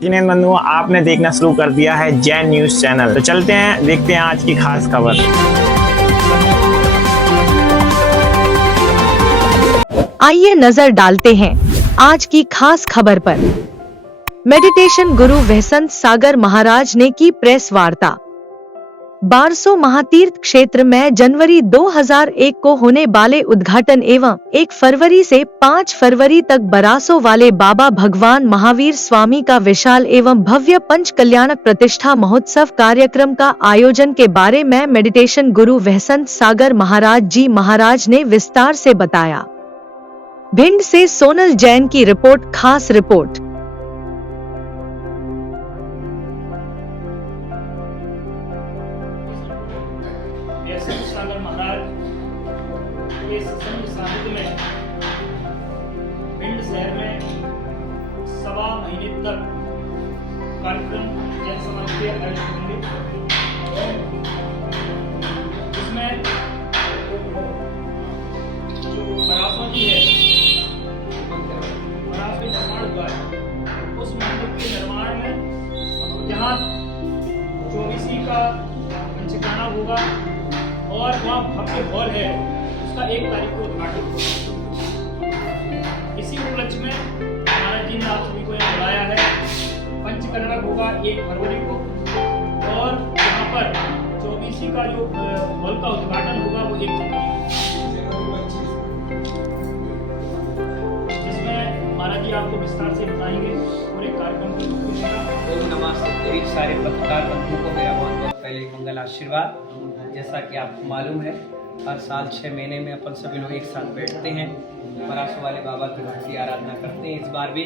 जिन्हें बंधुओं आपने देखना शुरू कर दिया है जैन न्यूज चैनल। तो चलते हैं, देखते हैं आज की खास खबर। आइए नजर डालते हैं आज की खास खबर पर। मेडिटेशन गुरु वसंत सागर महाराज ने की प्रेस वार्ता। बारसो महातीर्थ क्षेत्र में जनवरी 2001 को होने वाले उद्घाटन एवं 1 फरवरी से 5 फरवरी तक बरासो वाले बाबा भगवान महावीर स्वामी का विशाल एवं भव्य पंच कल्याणक प्रतिष्ठा महोत्सव कार्यक्रम का आयोजन के बारे में मेडिटेशन गुरु वसंत सागर महाराज ने विस्तार से बताया। भिंड से सोनल जैन की रिपोर्ट, खास रिपोर्ट। वसंत सागर महाराज के संत सानिध्य में भिंड शहर में 1.25 महीने तक कार्यक्रम जैन समाज के आयोजित होंगे, जिसमें जो बरासो जी है, बरास के निर्माण हुआ है, उस मंदिर के निर्माण में जहाँ 24 का पंचकाना होगा और वहाँ भव्य हॉल है, उसका 1 तारीख को उद्घाटन होगा। इसी उपलक्ष्य में महाराज जी ने आप सभी को यहाँ बुलाया है। पंचकर्णक होगा 1 फरवरी को, और यहाँ पर 24 का जो हॉल का उद्घाटन होगा वो 1 जनवरी, जिसमें महाराज जी आपको विस्तार से बताएंगे पूरे कार्यक्रम की। ओम नमः शिवाय। सारे पत्रकार बंधुओं को मेरा बहुत बहुत पहले मंगल आशीर्वाद। जैसा कि आपको मालूम है, हर साल 6 महीने में अपन सभी लोग एक साथ बैठते हैं, बरासो वाले बाबा की भक्ति आराधना करते हैं। इस बार भी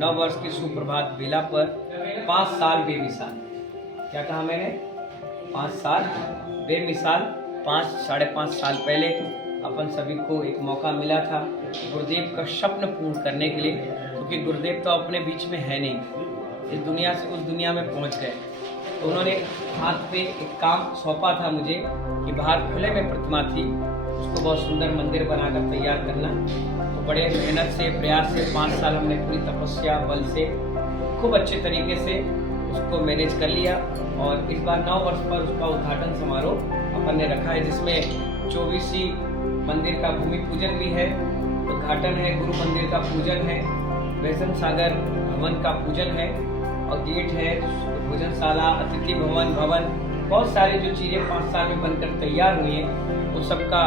9 वर्ष की सुप्रभात बेला पर 5 साल बेमिसाल, क्या कहा मैंने, 5 साल बेमिसाल, 5-5.5 साल पहले अपन सभी को एक मौका मिला था गुरुदेव का स्वप्न पूर्ण करने के लिए, क्योंकि गुरुदेव तो अपने बीच में है नहीं, इस दुनिया से उस दुनिया में पहुंच गए। तो उन्होंने हाथ पे एक काम सौंपा था मुझे कि बाहर खुले में प्रतिमा थी, उसको बहुत सुंदर मंदिर बनाकर तैयार करना। तो बड़े मेहनत से, प्रयास से 5 साल हमने पूरी तपस्या बल से खूब अच्छे तरीके से उसको मैनेज कर लिया। और इस बार 9 वर्ष पर उसका उद्घाटन समारोह अपन ने रखा है, जिसमें 24 मंदिर का भूमि पूजन भी है, उद्घाटन है, गुरु मंदिर का पूजन है, वसंत सागर भवन का पूजन है, और गेट है, भोजनशाला, अतिथि भवन, बहुत सारी जो चीज़ें 5 साल में बनकर तैयार हुई हैं, उस सब का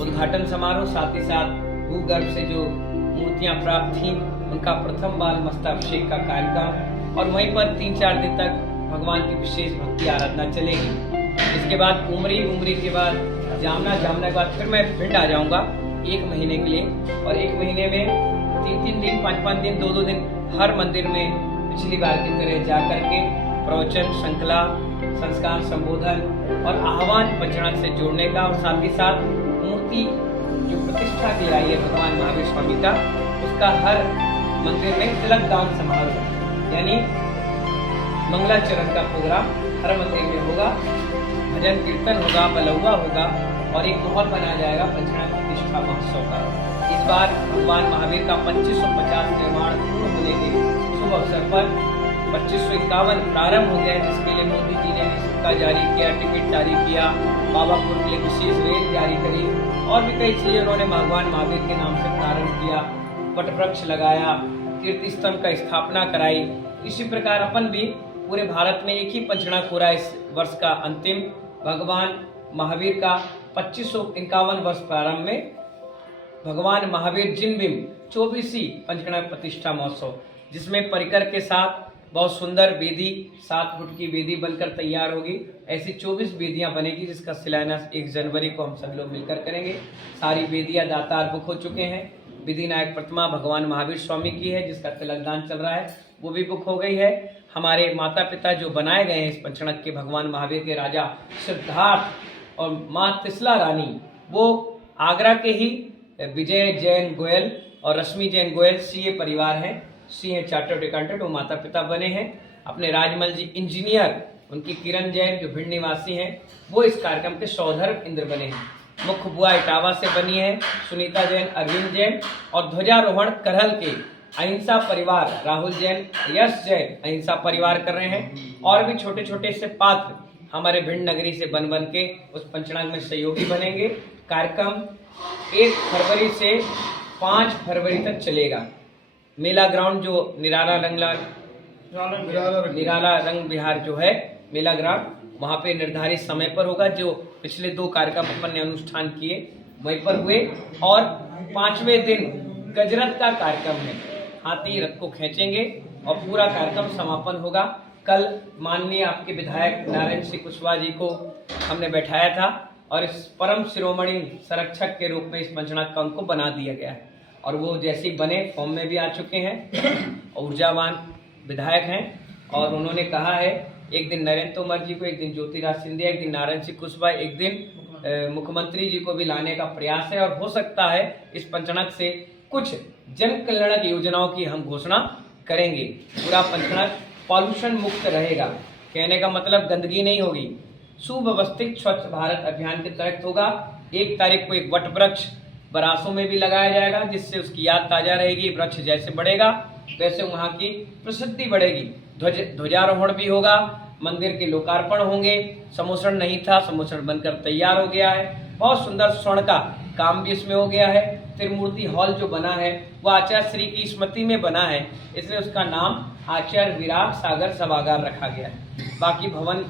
उद्घाटन समारोह, साथ ही साथ भूगर्भ से जो मूर्तियां प्राप्त थीं उनका प्रथम बाल मस्तकाभिषेक का कार्यक्रम, और वहीं पर 3-4 दिन तक भगवान की विशेष भक्ति आराधना चलेगी। इसके बाद उमरी के बाद जामना के बाद फिर मैं भिंड आ जाऊँगा 1 महीने के लिए, और 1 महीने में 3-3 दिन, 5-5 दिन, 2-2 दिन हर मंदिर में पिछली बार की तरह जाकर के प्रवचन, श्रृंखला, संस्कार, संबोधन और आह्वान पंचणाक से जोड़ने का, और साथ ही साथ मूर्ति जो प्रतिष्ठा की आई है भगवान महावीर स्वामी का, उसका हर मंदिर में तिलक दान समारोह यानी मंगलाचरण का प्रोग्राम हर मंदिर में होगा, भजन कीर्तन होगा, बलौआ होगा, और एक माहौल बनाया जाएगा पंचणाक प्रतिष्ठा महोत्सव का। इस बार भगवान महावीर का 2550 निर्माण पूर्ण होने के शुभ अवसर पर 2551 प्रारंभ हो गया, जिसके लिए मोदी जी ने भी सिक्का जारी किया, टिकट जारी किया, बाबापुर के लिए विशेष रेल जारी करी, और भी कई चीजें उन्होंने भगवान महावीर के नाम से प्रारंभ किया, वटवृक्ष लगाया, कीर्ति स्तंभ का स्थापना कराई। इसी प्रकार अपन भी पूरे भारत में एक ही पंचणाक हो रहा है इस वर्ष का अंतिम, भगवान महावीर का 2551 वर्ष प्रारंभ में भगवान महावीर जिनबिंब 24 पंचकर्णक प्रतिष्ठा महोत्सव, जिसमें परिकर के साथ बहुत सुंदर वेदी 7 फुट की वेदी बनकर तैयार होगी। ऐसी 24 वेदियां बनेगी, जिसका शिलान्यास 1 जनवरी को हम सब लोग मिलकर करेंगे। सारी वेदियां दातार बुक हो चुके हैं। विधि नायक प्रतिमा भगवान महावीर स्वामी की है, जिसका तिलकदान चल रहा है, वो भी बुक हो गई है। हमारे माता पिता जो बनाए गए हैं इस पंचकर्णक के, भगवान महावीर के राजा सिद्धार्थ और माँ तिसला रानी, वो आगरा के ही विजय जैन गोयल और रश्मि जैन गोयल सीए परिवार हैं, सीए चार्टर्ड अकाउंटेंट, वो माता पिता बने हैं। अपने राजमल जी इंजीनियर, उनकी किरण जैन जो भिंड निवासी हैं, वो इस कार्यक्रम के सौधर्म इंद्र बने हैं। मुख्य बुआ इटावा से बनी है सुनीता जैन, अरविंद जैन, और ध्वजारोहण करहल के अहिंसा परिवार राहुल जैन, यश जैन अहिंसा परिवार कर रहे हैं। और भी छोटे छोटे से पात्र हमारे भिंड नगरी से बन के उस पंचनाग में सहयोगी बनेंगे। कार्यक्रम 1 फरवरी से 5 फरवरी तक चलेगा। मेला ग्राउंड जो निराला रंग विहार जो है मेला ग्राउंड, वहाँ पे निर्धारित समय पर होगा। जो पिछले 2 कार्यक्रम अपन ने अनुष्ठान किए वहीं पर हुए। और 5वें दिन गजरथ का कार्यक्रम है, हाथी रथ को खींचेंगे और पूरा कार्यक्रम समापन होगा। कल माननीय आपके विधायक नारायण सिंह कुशवाहा जी को हमने बैठाया था और इस परम शिरोमणि संरक्षक के रूप में इस पंचनाग का उनको बना दिया गया है। और वो जैसे ही बने फॉर्म में भी आ चुके हैं, ऊर्जावान विधायक हैं। और उन्होंने कहा है एक दिन नरेंद्र तोमर जी को, एक दिन ज्योतिराज सिंधिया, एक दिन नारायण सिंह कुशवाहा, एक दिन मुख्यमंत्री जी को भी लाने का प्रयास है। और हो सकता है इस पंचनाग से कुछ जन कल्याणक योजनाओं की हम घोषणा करेंगे। पूरा पंचनाग पॉल्यूशन मुक्त रहेगा, कहने का मतलब गंदगी नहीं होगी। सुव्यवस्थित स्वच्छ भारत अभियान के तहत होगा। 1 तारीख को एक वट वृक्ष बरासों में भी लगाया जाएगा, जिससे उसकी याद ताजा रहेगी। वृक्ष जैसे बढ़ेगा वैसे वहाँ की प्रसिद्धि बढ़ेगी। ध्वजारोहण भी होगा, मंदिर के लोकार्पण होंगे। समोसण नहीं था, समोसण बनकर तैयार हो गया है। बहुत सुंदर स्वर्ण का काम भी इसमें हो गया है। त्रिमूर्ति हॉल जो बना है वो आचार्य श्री की स्मृति में बना है, इसलिए उसका नाम आचार्य विराग सागर सभागार रखा गया है। बाकी भवन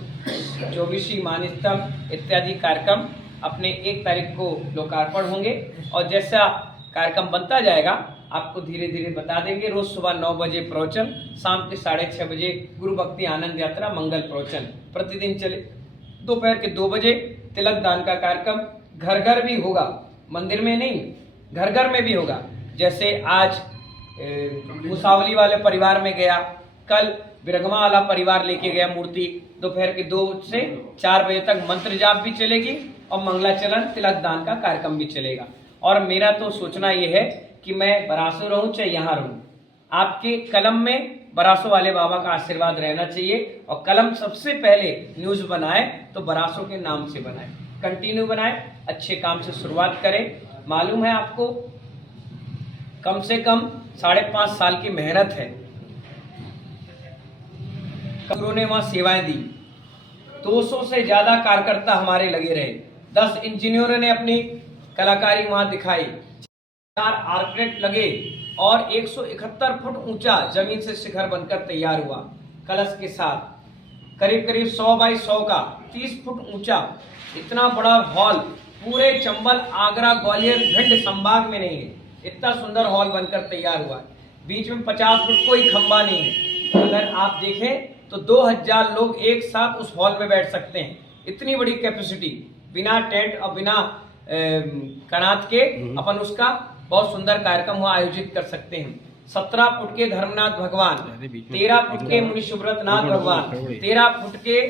24 मानस्तंभ इत्यादि कार्यक्रम अपने 1 तारीख को लोकार्पण होंगे। और जैसा कार्यक्रम बनता जाएगा आपको धीरे धीरे बता देंगे। रोज सुबह 9 बजे प्रवचन, शाम के 6:30 बजे गुरु भक्ति आनंद यात्रा मंगल प्रवचन प्रतिदिन चले। दोपहर के 2 बजे तिलक दान का कार्यक्रम घर घर भी होगा, मंदिर में नहीं, घर घर में भी होगा। जैसे आज मुसावली वाले परिवार में गया, कल बिरगमा वाला परिवार लेके गया मूर्ति। दोपहर के 2 से 4 बजे तक मंत्र जाप भी चलेगी और मंगलाचरण तिलक दान का कार्यक्रम भी चलेगा। और मेरा तो सोचना ये है कि मैं बरासो रहूं चाहे यहाँ रहूं, आपके कलम में बरासो वाले बाबा का आशीर्वाद रहना चाहिए। और कलम सबसे पहले न्यूज बनाए तो बरासो के नाम से बनाए, कंटिन्यू बनाए, अच्छे काम से शुरुआत करें। मालूम है आपको कम से कम 5.5 साल की मेहनत है। गुरु ने वहां सेवाएं दी, 200 से ज्यादा कार्यकर्ता हमारे लगे रहे, 10 इंजीनियरों ने अपनी कलाकारी वहां दिखाई, 4 आर्किटेक्ट लगे और 171 फुट ऊंचा जमीन से शिखर बनकर तैयार हुआ कलश के साथ। करीब 100 बाई 100 का 30 फुट ऊंचा इतना बड़ा हॉल पूरे चंबल, आगरा, ग्वालियर, भिंड संभाग में नहीं है। इतना सुंदर हॉल बनकर तैयार हुआ। बीच में 50 फुट कोई खंबा नहीं है। अगर आप देखें तो 2000 लोग एक साथ उस हॉल में बैठ सकते हैं। इतनी बड़ी कैपेसिटी, बिना टेंट और बिना कनात के अपन उसका बहुत सुंदर कार्यक्रम वहाँ आयोजित कर सकते हैं। 17 फुट के धर्मनाथ भगवान, 13 फुट के मुनि सुब्रत नाथ भगवान, 13 फुट के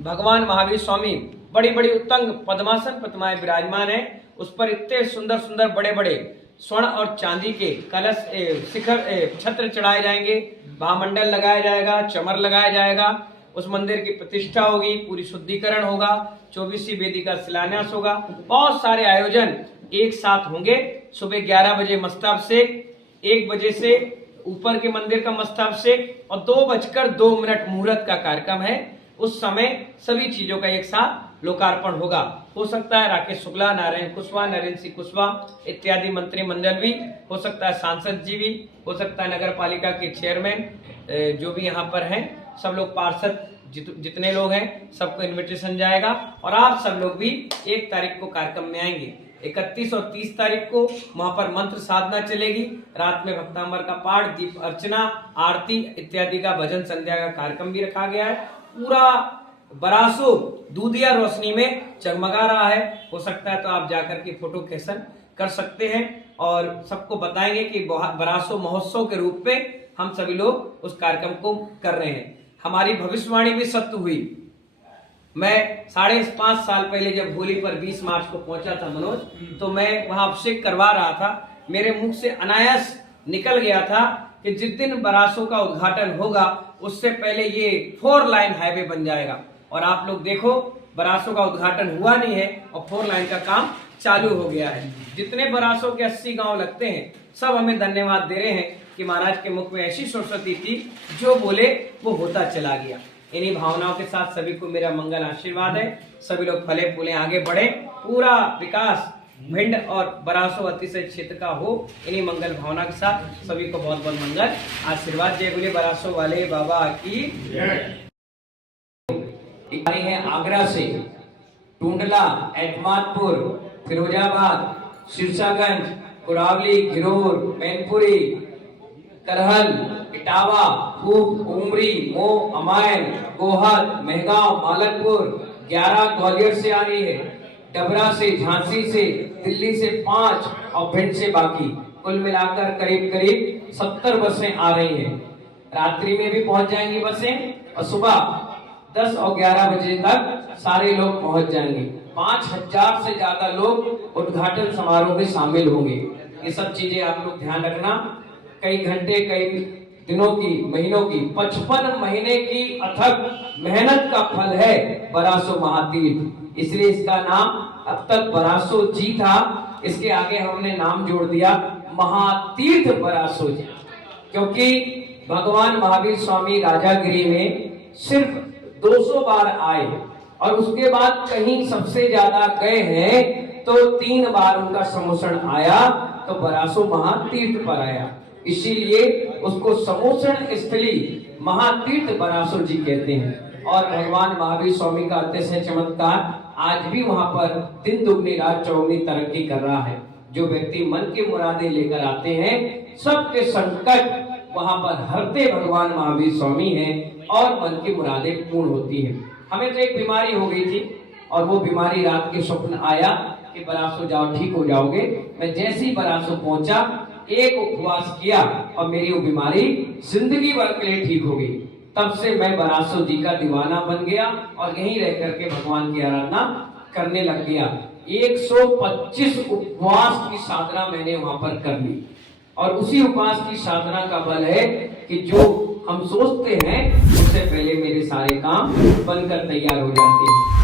भगवान महावीर स्वामी, बड़ी बड़ी उत्तंग पद्मासन प्रतिमाएं विराजमान है। उस पर इतने सुंदर सुंदर बड़े बड़े स्वर्ण और चांदी के कलश, शिखर, छत्र चढ़ाए जाएंगे, महामंडल लगाया जाएगा, चमर लगाया जाएगा। उस मंदिर की प्रतिष्ठा होगी, पूरी शुद्धिकरण होगा, 24वीं वेदी का शिलान्यास होगा। बहुत सारे आयोजन एक साथ होंगे। सुबह 11 बजे मस्तकाभिषेक, 1 बजे से ऊपर के मंदिर का मस्तकाभिषेक और 2:02 मुहूर्त का कार्यक्रम है। उस समय सभी चीजों का एक साथ लोकार्पण होगा। हो सकता है राकेश शुक्ला, नारायण कुशवाहा, नरेंद्र सिंह कुशवाहा इत्यादि मंत्रिमंडल भी, हो सकता है सांसद जी भी, हो सकता है नगर पालिका के चेयरमैन जो भी यहाँ पर हैं, सब लोग पार्षद जितने लोग हैं सबको इनविटेशन जाएगा। और आप सब लोग भी 1 तारीख को कार्यक्रम में आएंगे। 31 और 30 तारीख को वहां पर मंत्र साधना चलेगी। रात में भक्तांबर का पाठ, दीप अर्चना, आरती इत्यादि का, भजन संध्या का कार्यक्रम भी रखा गया है। पूरा बरासो दूधिया रोशनी में चमगा रहा है। हो सकता है तो आप जाकर के फोटो कैप्शन कर सकते हैं और सबको बताएंगे कि बरासो महोत्सव के रूप में हम सभी लोग उस कार्यक्रम को कर रहे हैं। हमारी भविष्यवाणी भी सत्य हुई। मैं 5.5 साल पहले जब होली पर 20 मार्च को पहुंचा था मनोज, तो मैं वहां अभिषेक करवा रहा था। मेरे मुख से अनायास निकल गया था कि जिस दिन बरासो का उद्घाटन होगा उससे पहले ये 4 लाइन हाईवे बन जाएगा। और आप लोग देखो, बरासो का उद्घाटन हुआ नहीं है और 4 लाइन का काम चालू हो गया है। जितने बरासो के 80 गांव लगते हैं सब हमें धन्यवाद दे रहे हैं कि महाराज के मुख में ऐसी सरस्वती थी, जो बोले वो होता चला गया। इन्हीं भावनाओं के साथ सभी को मेरा मंगल आशीर्वाद है। सभी लोग फले फूले आगे बढ़े, पूरा विकास भिंड और बरासो अतिशय क्षेत्र का हो। इन्हीं मंगल भावना के साथ सभी को बहुत बहुत मंगल आशीर्वाद। जय बोले बरासो वाले बाबा की जय। है आगरा से, टूंडला, एतमादपुर, फिरोजाबाद, सिरसागंज, कुरावली, घिरोर, मैनपुरी, करहल, इटावा, फूप, उमरी, मऊ, अमायन, गोहद, मेहगांव, मालनपुर, 11 ग्वालियर से आ रही है, डबरा से, झांसी से, दिल्ली से 5 और भिंड से बाकी, कुल मिलाकर करीब करीब 70 बसें आ रही हैं। रात्रि में भी पहुंच जाएंगी बसें और सुबह 10 और 11 बजे तक सारे लोग पहुंच जाएंगे। 5000 से ज्यादा लोग उद्घाटन समारोह में शामिल होंगे। ये सब चीजें आप लोग ध्यान रखना। कई घंटे, कई दिनों की, महीनों की, 55 महीने की अथक मेहनत का फल है बरासो महातीर्थ। इसलिए इसका नाम अब तक बरासो जी था, इसके आगे हमने नाम जोड़ दिया महातीर्थ बरासो जी, क्योंकि भगवान महावीर स्वामी राजागिरी में सिर्फ 200 बार आए और उसके बाद कहीं सबसे ज्यादा गए हैं तो 3 बार उनका समोषण आया, तो बरासो महातीर्थ पर आया। इसीलिए उसको समोषण स्थली महातीर्थ बरासो जी कहते हैं। और भगवान महावीर स्वामी का अतिशय चमत्कार आज भी वहां पर दिन दुगनी रात चौगुनी तरक्की कर रहा है। जो व्यक्ति मन की मुरादें लेकर आते हैं, सबके संकट वहां पर हरते भगवान महावीर स्वामी हैं और मन की मुरादें पूर्ण होती हैं। हमें तो एक बीमारी हो गई थी और वो बीमारी रात के स्वप्न आया कि बरासो जाओ, ठीक हो जाओगे। मैं जैसे ही बरासो पहुंचा, एक उपवास किया और मेरी वो बीमारी जिंदगी भर के लिए ठीक हो गई। तब से मैं बरासो जी का दीवाना बन गया और यहीं रह करके भगवान की आराधना करने लग गया। 125 उपवास की साधना मैंने वहां पर कर ली और उसी उपवास की साधना का बल है कि जो हम सोचते हैं उससे पहले मेरे सारे काम बनकर तैयार हो जाते हैं।